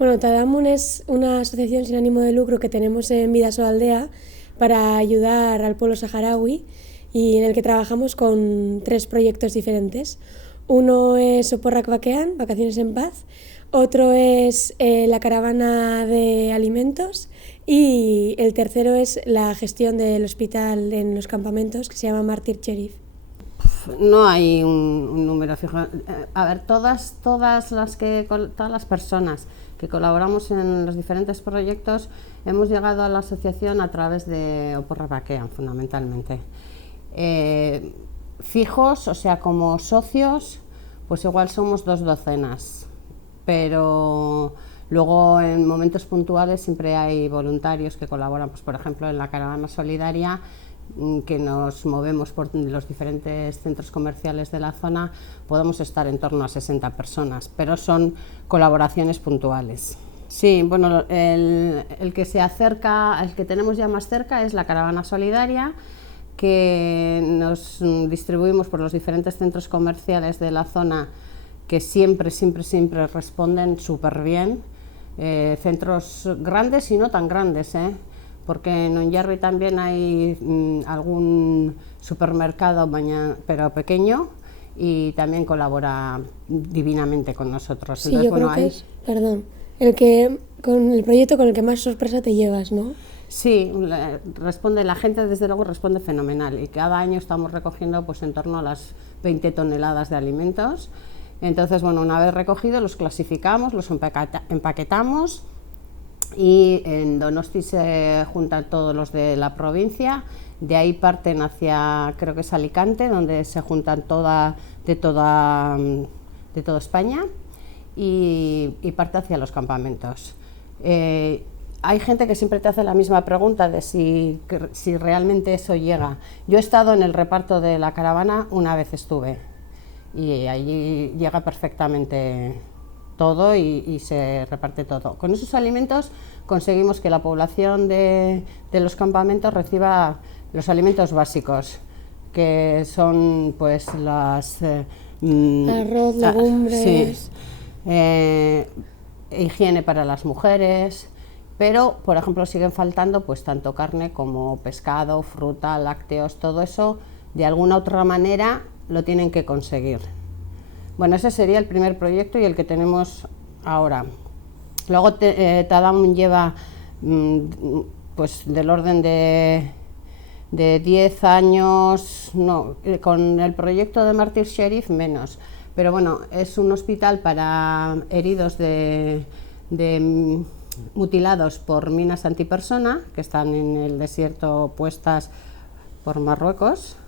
Bueno, Tadamun es una asociación sin ánimo de lucro que tenemos en Bidasoa Aldea para ayudar al pueblo saharaui y en el que trabajamos con 3 proyectos diferentes. Uno es Oporrak Bakean, Vacaciones en Paz, otro es la caravana de alimentos y el tercero es la gestión del hospital en los campamentos, que se llama Martyr Cherif. No hay un número fijo. A ver, todas las personas que colaboramos en los diferentes proyectos hemos llegado a la asociación a través de Oporrak Bakean, fundamentalmente. Fijos, o sea, como socios, pues igual somos 2 docenas, pero luego en momentos puntuales siempre hay voluntarios que colaboran, pues por ejemplo en la caravana solidaria, que nos movemos por los diferentes centros comerciales de la zona, podemos estar en torno a 60 personas, pero son colaboraciones puntuales. Sí, bueno, el que se acerca, el que tenemos ya más cerca es la caravana solidaria, que nos distribuimos por los diferentes centros comerciales de la zona, que siempre responden súper bien, centros grandes y no tan grandes, porque en Onyarri también hay algún supermercado, pero pequeño, y también colabora divinamente con nosotros. Sí, entonces, yo creo que es, perdón, con el proyecto con el que más sorpresa te llevas, ¿no? Sí, la gente desde luego responde fenomenal, y cada año estamos recogiendo pues en torno a las 20 toneladas de alimentos. Entonces, bueno, una vez recogidos los clasificamos, los empaquetamos, y en Donosti se juntan todos los de la provincia, de ahí parten hacia, creo que es Alicante, donde se juntan de toda España, y parte hacia los campamentos. Hay gente que siempre te hace la misma pregunta de si realmente eso llega. Yo he estado en el reparto de la caravana, una vez estuve, y allí llega perfectamente todo y se reparte todo. Con esos alimentos conseguimos que la población de los campamentos reciba los alimentos básicos, que son pues arroz, legumbres, higiene para las mujeres, pero por ejemplo siguen faltando pues tanto carne como pescado, fruta, lácteos, todo eso de alguna otra manera lo tienen que conseguir. Bueno, ese sería el primer proyecto y el que tenemos ahora. Luego Tadamun lleva pues del orden de 10 años, no, con el proyecto de Martyr Cherif menos, pero bueno, es un hospital para heridos mutilados por minas antipersona, que están en el desierto puestas por Marruecos.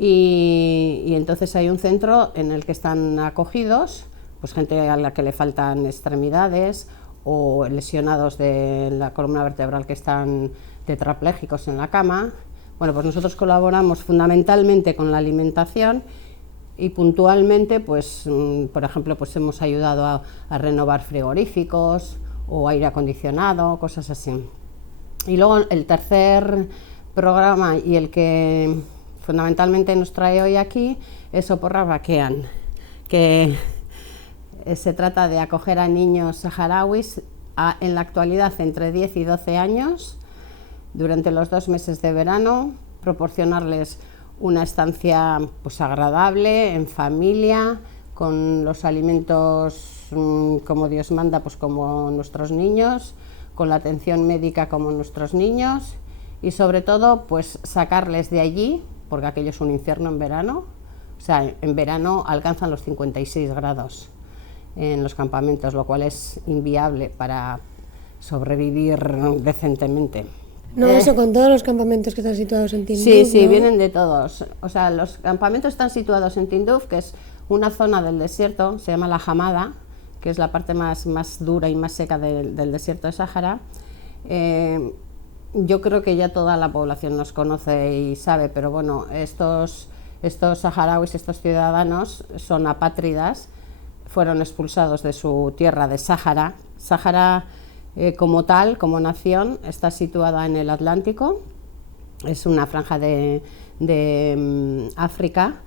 Y entonces hay un centro en el que están acogidos pues gente a la que le faltan extremidades o lesionados de la columna vertebral que están tetraplégicos en la cama. Bueno, pues nosotros colaboramos fundamentalmente con la alimentación y puntualmente, pues, por ejemplo, pues hemos ayudado a renovar frigoríficos o aire acondicionado, cosas así. Y luego el tercer programa y el que fundamentalmente nos trae hoy aquí es Oporrak Bakean, que se trata de acoger a niños saharauis en la actualidad entre 10 y 12 años durante los 2 meses de verano, proporcionarles una estancia pues agradable, en familia, con los alimentos como Dios manda, pues como nuestros niños, con la atención médica como nuestros niños, y sobre todo pues sacarles de allí, porque aquello es un infierno en verano. O sea, en verano alcanzan los 56 grados en los campamentos, lo cual es inviable para sobrevivir decentemente. No, eso con todos los campamentos que están situados en Tinduf. Sí, sí, ¿no? Vienen de todos. O sea, los campamentos están situados en Tinduf, que es una zona del desierto, se llama la Hamada, que es la parte más dura y más seca del desierto de Sáhara. Yo creo que ya toda la población nos conoce y sabe, pero bueno, estos saharauis, estos ciudadanos, son apátridas, fueron expulsados de su tierra de Sáhara. Sáhara, como tal, como nación, está situada en el Atlántico, es una franja de África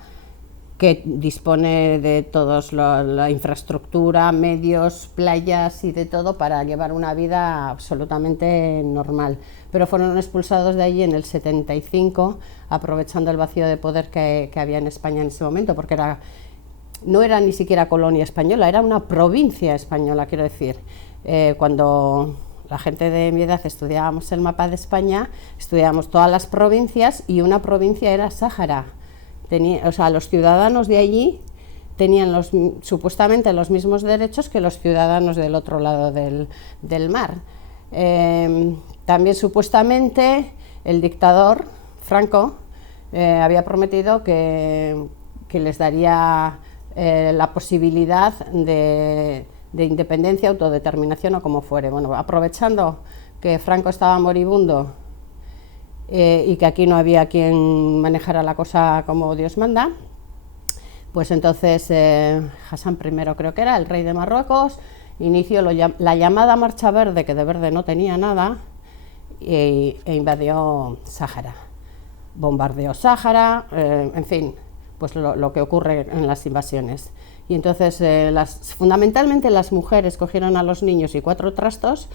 que dispone de todos la infraestructura, medios, playas y de todo para llevar una vida absolutamente normal. Pero fueron expulsados de allí en el 75, aprovechando el vacío de poder que había en España en ese momento, porque no era ni siquiera colonia española, era una provincia española, quiero decir. Cuando la gente de mi edad estudiábamos el mapa de España, estudiábamos todas las provincias y una provincia era Sáhara. O sea, los ciudadanos de allí tenían supuestamente los mismos derechos que los ciudadanos del otro lado del mar. También supuestamente el dictador Franco había prometido que les daría la posibilidad de independencia, autodeterminación o como fuere. Bueno, aprovechando que Franco estaba moribundo y que aquí no había quien manejara la cosa como Dios manda, pues entonces Hassan I, creo que era el rey de Marruecos, inició la llamada Marcha Verde, que de verde no tenía nada, e invadió Sáhara, bombardeó Sáhara, en fin, pues lo que ocurre en las invasiones. Y entonces fundamentalmente las mujeres cogieron a los niños y 4 trastos,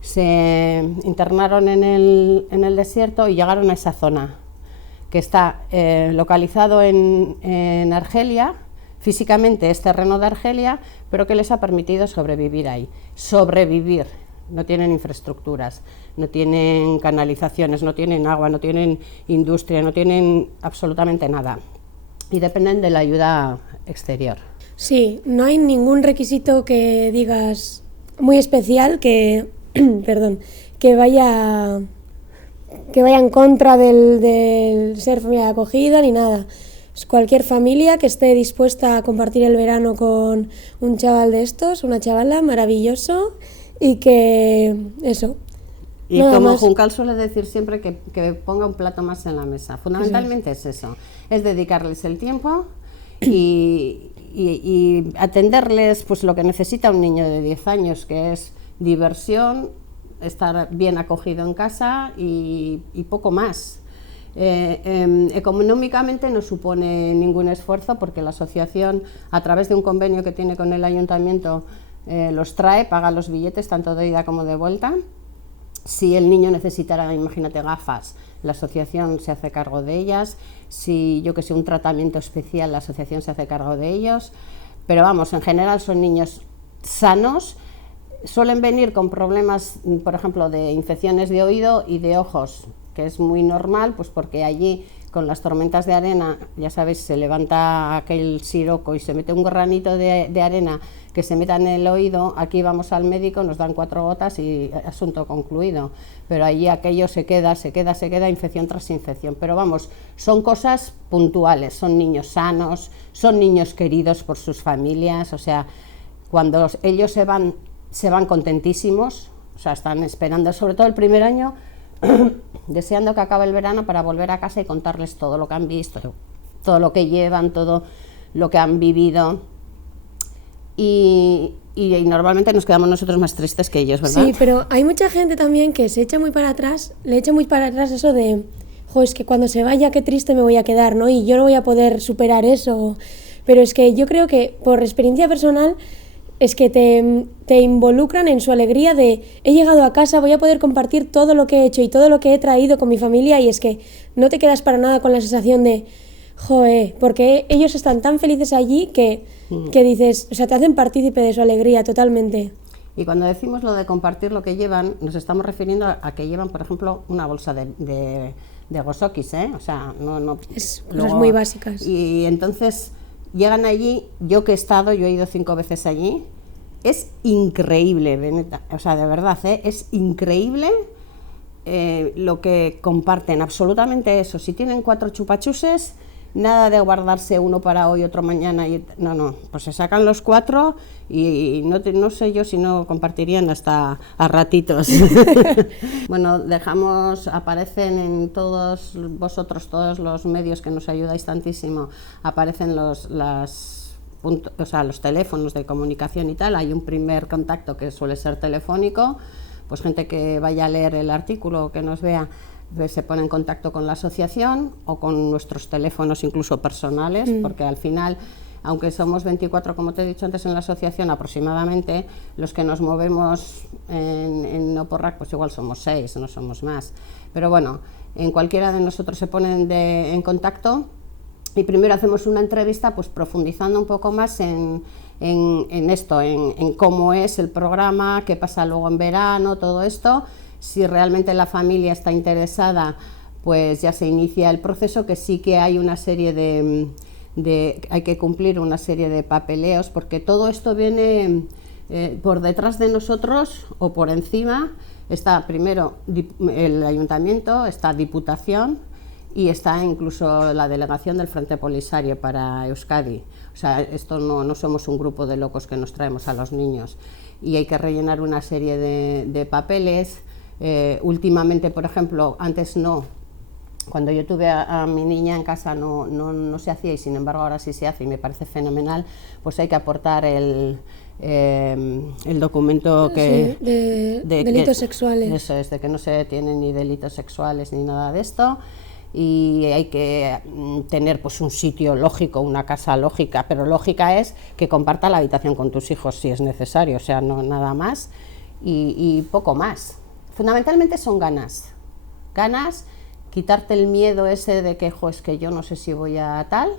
se internaron en el desierto y llegaron a esa zona, que está localizado en Argelia, físicamente es terreno de Argelia, pero que les ha permitido sobrevivir ahí. Sobrevivir. No tienen infraestructuras, no tienen canalizaciones, no tienen agua, no tienen industria, no tienen absolutamente nada. Y dependen de la ayuda exterior. Sí, no hay ningún requisito que digas muy especial que, perdón, que vaya en contra del ser familia de acogida ni nada. Es cualquier familia que esté dispuesta a compartir el verano con un chaval de estos, una chavala, maravilloso, y que eso. Y como Juncal suele decir siempre, que ponga un plato más en la mesa. Fundamentalmente es eso, es dedicarles el tiempo y atenderles pues lo que necesita un niño de 10 años, que es diversión, estar bien acogido en casa y poco más. Económicamente no supone ningún esfuerzo, porque la asociación, a través de un convenio que tiene con el ayuntamiento, los trae, paga los billetes tanto de ida como de vuelta. Si el niño necesitara, imagínate, gafas, la asociación se hace cargo de ellas. Si, yo que sé, un tratamiento especial, la asociación se hace cargo de ellos. Pero vamos, en general son niños sanos. Suelen venir con problemas, por ejemplo, de infecciones de oído y de ojos, que es muy normal, pues porque allí con las tormentas de arena, ya sabéis, se levanta aquel siroco y se mete un granito de arena que se meta en el oído. Aquí vamos al médico, nos dan 4 gotas y asunto concluido. Pero allí aquello se queda, infección tras infección. Pero vamos, son cosas puntuales, son niños sanos, son niños queridos por sus familias, o sea, cuando ellos se van contentísimos, o sea, están esperando, sobre todo el primer año, deseando que acabe el verano para volver a casa y contarles todo lo que han visto, todo lo que llevan, todo lo que han vivido. Y normalmente nos quedamos nosotros más tristes que ellos, ¿verdad? Sí, pero hay mucha gente también que se echa muy para atrás, le echa muy para atrás eso de, es que cuando se vaya qué triste me voy a quedar, ¿no? Y yo no voy a poder superar eso. Pero es que yo creo que por experiencia personal es que te involucran en su alegría de he llegado a casa, voy a poder compartir todo lo que he hecho y todo lo que he traído con mi familia, y es que no te quedas para nada con la sensación de porque ellos están tan felices allí que dices, o sea, te hacen partícipe de su alegría totalmente. Y cuando decimos lo de compartir lo que llevan, nos estamos refiriendo a que llevan, por ejemplo, una bolsa de gosokis, o sea, no es cosas muy básicas. Y entonces llegan allí, yo he ido 5 veces allí, es increíble, Beneta, o sea, de verdad, es increíble lo que comparten, absolutamente eso. Si tienen 4 chupachuses, nada de guardarse uno para hoy, otro mañana, no, pues se sacan los 4 y no sé yo si no compartirían hasta a ratitos. Bueno, aparecen en todos los medios que nos ayudáis tantísimo, aparecen los teléfonos de comunicación y tal. Hay un primer contacto que suele ser telefónico, pues gente que vaya a leer el artículo, que nos vea, pues se pone en contacto con la asociación o con nuestros teléfonos incluso personales, porque al final, aunque somos 24, como te he dicho antes, en la asociación aproximadamente, los que nos movemos en Oporrac, pues igual somos 6, no somos más. Pero bueno, en cualquiera de nosotros se ponen en contacto y primero hacemos una entrevista, pues profundizando un poco más en esto, en cómo es el programa, qué pasa luego en verano, todo esto. Si realmente la familia está interesada, pues ya se inicia el proceso, que sí que hay una serie hay que cumplir una serie de papeleos, porque todo esto viene por detrás de nosotros o por encima. Está primero el ayuntamiento, está Diputación y está incluso la delegación del Frente Polisario para Euskadi. O sea, esto no somos un grupo de locos que nos traemos a los niños, y hay que rellenar una serie de papeles. Últimamente, por ejemplo, antes no, cuando yo tuve a mi niña en casa no se hacía, y sin embargo ahora sí se hace y me parece fenomenal. Pues hay que aportar el documento de delitos sexuales. Eso es, de que no se tienen ni delitos sexuales ni nada de esto, y hay que tener pues un sitio lógico, una casa lógica, pero lógica es que comparta la habitación con tus hijos si es necesario, o sea, no nada más y poco más. Fundamentalmente son ganas, quitarte el miedo ese de que, es que yo no sé si voy a tal,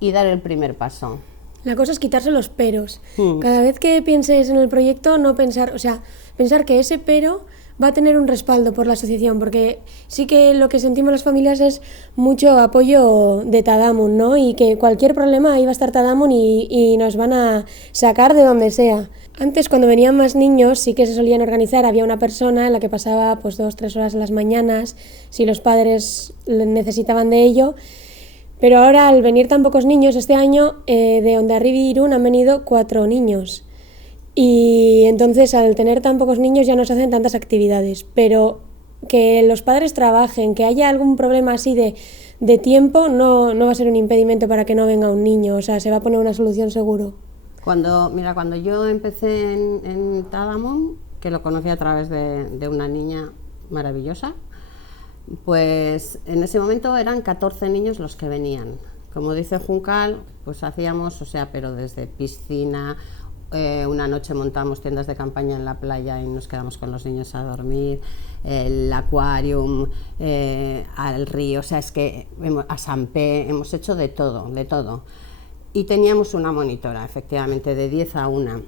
y dar el primer paso. La cosa es quitarse los peros. Cada vez que pienses en el proyecto, no pensar, o sea, pensar que ese pero va a tener un respaldo por la asociación, porque sí que lo que sentimos las familias es mucho apoyo de Tadamun, ¿no? Y que cualquier problema ahí va a estar Tadamun y nos van a sacar de donde sea. Antes, cuando venían más niños, sí que se solían organizar, había una persona en la que pasaba pues 2-3 horas en las mañanas, si los padres necesitaban de ello. Pero ahora, al venir tan pocos niños, este año de Hondarribia y Irún han venido 4 niños. Y entonces, al tener tan pocos niños, ya no se hacen tantas actividades. Pero que los padres trabajen, que haya algún problema así de tiempo, no va a ser un impedimento para que no venga un niño. O sea, se va a poner una solución seguro. Cuando yo empecé en Tadamun, que lo conocí a través de una niña maravillosa, pues en ese momento eran 14 niños los que venían. Como dice Juncal, pues hacíamos, o sea, pero desde piscina, una noche montamos tiendas de campaña en la playa y nos quedamos con los niños a dormir, el acuarium, al río, o sea, es que a Sampé, hemos hecho de todo. Y teníamos una monitora, efectivamente, de 10 a 1.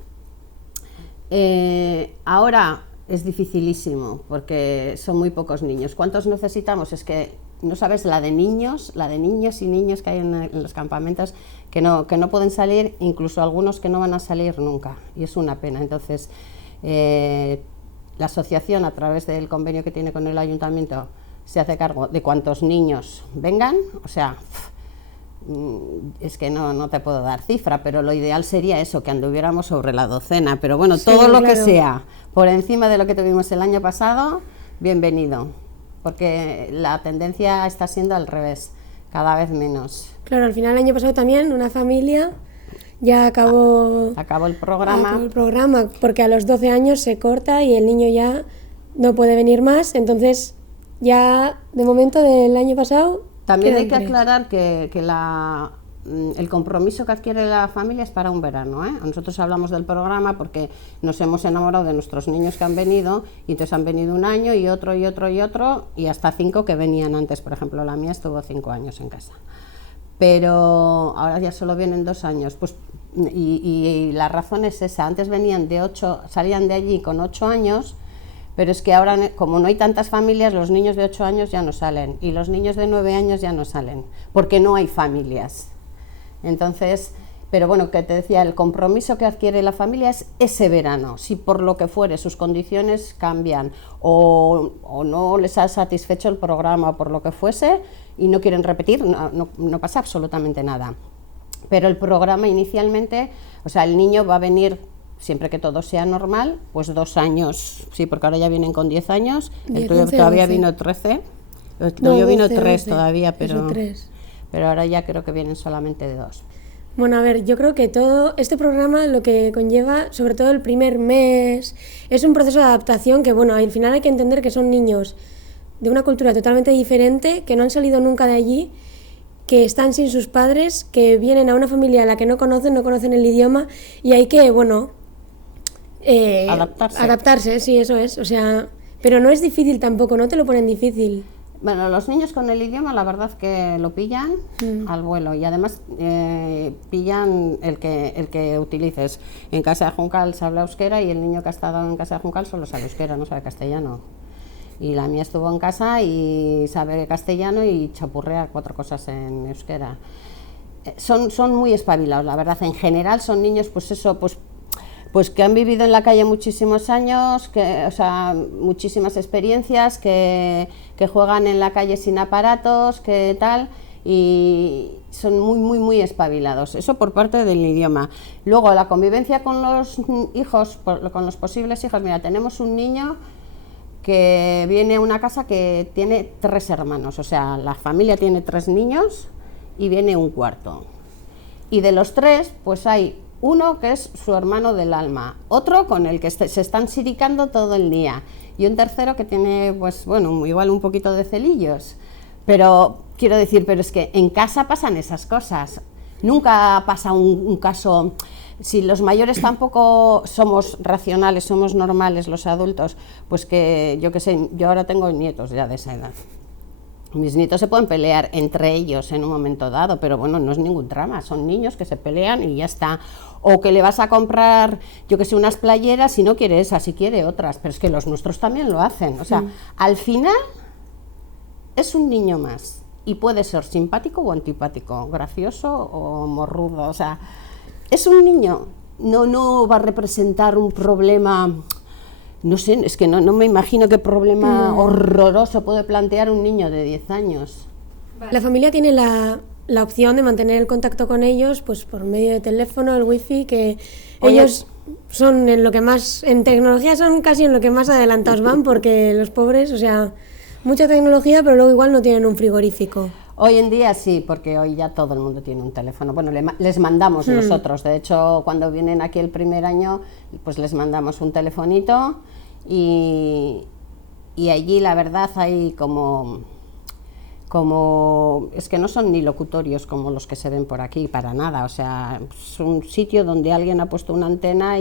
Ahora es dificilísimo porque son muy pocos niños. ¿Cuántos necesitamos? Es que no sabes la de niños y niños que hay en los campamentos que no pueden salir, incluso algunos que no van a salir nunca, y es una pena. Entonces, la asociación, a través del convenio que tiene con el ayuntamiento, se hace cargo de cuántos niños vengan, o sea, es que no te puedo dar cifra, pero lo ideal sería eso, que anduviéramos sobre la docena, pero bueno, sí, todo lo que sea por encima de lo que tuvimos el año pasado, bienvenido, porque la tendencia está siendo al revés, cada vez menos. Claro, al final el año pasado también una familia ya acabó el programa, porque a los 12 años se corta y el niño ya no puede venir más, entonces ya de momento del año pasado. También hay que aclarar que el compromiso que adquiere la familia es para un verano, ¿eh? Nosotros hablamos del programa porque nos hemos enamorado de nuestros niños que han venido, y entonces han venido un año y otro, y hasta 5 que venían antes. Por ejemplo, la mía estuvo 5 años en casa. Pero ahora ya solo vienen 2 años. Pues, y la razón es esa. Antes venían salían de allí con 8 años, pero es que ahora, como no hay tantas familias, los niños de 8 años ya no salen, y los niños de 9 años ya no salen, porque no hay familias. Entonces, pero bueno, que te decía, el compromiso que adquiere la familia es ese verano. Si por lo que fuere sus condiciones cambian o no les ha satisfecho el programa o por lo que fuese y no quieren repetir, no pasa absolutamente nada. Pero el programa inicialmente, o sea, el niño va a venir, siempre que todo sea normal, pues 2 años, sí, porque ahora ya vienen con 10 años, el tuyo todavía 11. Vino 13, el tuyo vino 3 todavía, pero ahora ya creo que vienen solamente 2. Bueno, a ver, yo creo que todo este programa lo que conlleva, sobre todo el primer mes, es un proceso de adaptación que, bueno, al final hay que entender que son niños de una cultura totalmente diferente, que no han salido nunca de allí, que están sin sus padres, que vienen a una familia a la que no conocen el idioma y hay que, bueno, adaptarse, sí, eso es, o sea, pero no es difícil tampoco, no te lo ponen difícil. Bueno, los niños con el idioma la verdad que lo pillan al vuelo y además pillan el que utilices. En Casa de Juncal se habla euskera y el niño que ha estado en Casa de Juncal solo sabe euskera, no sabe castellano. Y la mía estuvo en casa y sabe castellano y chapurrea 4 cosas en euskera. Son muy espabilados, la verdad. En general son niños, pues eso, pues que han vivido en la calle muchísimos años, o sea, muchísimas experiencias, que juegan en la calle sin aparatos, que tal, y son muy espabilados. Eso por parte del idioma. Luego, la convivencia con los hijos, con los posibles hijos. Mira, tenemos un niño que viene a una casa que tiene 3 hermanos, o sea, la familia tiene 3 niños y viene un cuarto. Y de los 3, pues hay uno que es su hermano del alma, otro con el que se están siricando todo el día y un tercero que tiene, pues bueno, igual un poquito de celillos. Pero quiero decir, pero es que en casa pasan esas cosas. Nunca pasa un caso. Si los mayores tampoco somos racionales, somos normales, los adultos, pues que yo qué sé, yo ahora tengo nietos ya de esa edad. Mis nietos se pueden pelear entre ellos en un momento dado, pero bueno, no es ningún drama, son niños que se pelean y ya está. O que le vas a comprar, yo que sé, unas playeras, si no quiere esas, si quiere otras, pero es que los nuestros también lo hacen. O sea, al final es un niño más y puede ser simpático o antipático, gracioso o morrudo, o sea, es un niño, no va a representar un problema. No sé, es que no me imagino qué problema horroroso puede plantear un niño de 10 años. La familia tiene la opción de mantener el contacto con ellos pues por medio de teléfono, el wifi, que ellos son en lo que más, en tecnología son casi en lo que más adelantados van, porque los pobres, o sea, mucha tecnología, pero luego igual no tienen un frigorífico. Hoy en día sí, porque hoy ya todo el mundo tiene un teléfono. Bueno, les mandamos nosotros. De hecho, cuando vienen aquí el primer año, pues les mandamos un telefonito y allí la verdad hay como es que no son ni locutorios como los que se ven por aquí, para nada. O sea, es un sitio donde alguien ha puesto una antena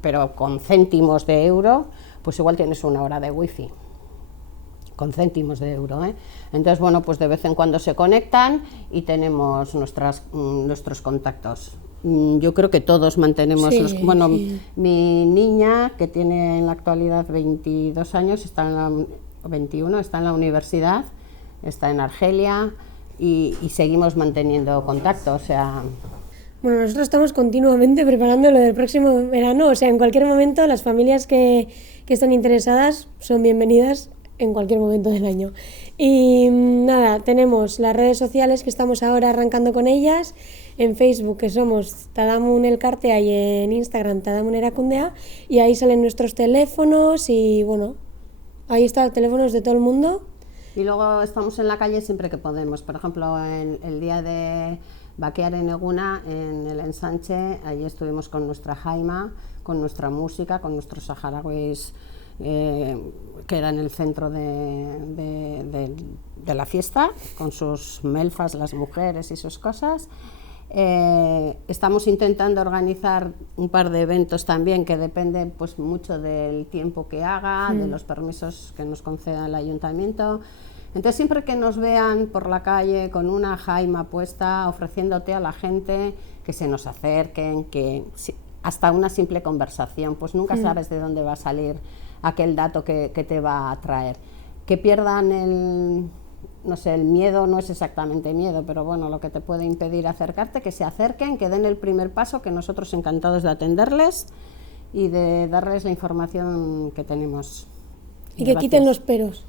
pero con céntimos de euro, pues igual tienes una hora de wifi. Con céntimos de euro, ¿eh? Entonces, bueno, pues de vez en cuando se conectan y tenemos nuestros contactos. Yo creo que todos mantenemos mi niña, que tiene en la actualidad 22 años, 21, está en la universidad, está en Argelia y seguimos manteniendo contacto, o sea. Bueno, nosotros estamos continuamente preparando lo del próximo verano, o sea, en cualquier momento las familias que están interesadas son bienvenidas en cualquier momento del año. Y nada, tenemos las redes sociales que estamos ahora arrancando con ellas, en Facebook que somos Tadamun Elkartea y en Instagram Tadamun Erakundea, y ahí salen nuestros teléfonos y bueno, ahí están teléfonos de todo el mundo. Y luego estamos en la calle siempre que podemos, por ejemplo, en el día de Bakear en Eguna, en el ensanche, allí estuvimos con nuestra jaima, con nuestra música, con nuestros saharauis, que era en el centro de la fiesta, con sus melfas, las mujeres y sus cosas. Estamos intentando organizar un par de eventos también que dependen pues mucho del tiempo que haga, de los permisos que nos conceda el ayuntamiento. Entonces siempre que nos vean por la calle con una jaima puesta, ofreciéndote a la gente que se nos acerquen, que hasta una simple conversación, pues nunca sabes de dónde va a salir aquel dato que te va a traer. Que pierdan el miedo, no es exactamente miedo, pero bueno, lo que te puede impedir acercarte, que se acerquen, que den el primer paso, que nosotros encantados de atenderles y de darles la información que tenemos. Y que quiten los peros.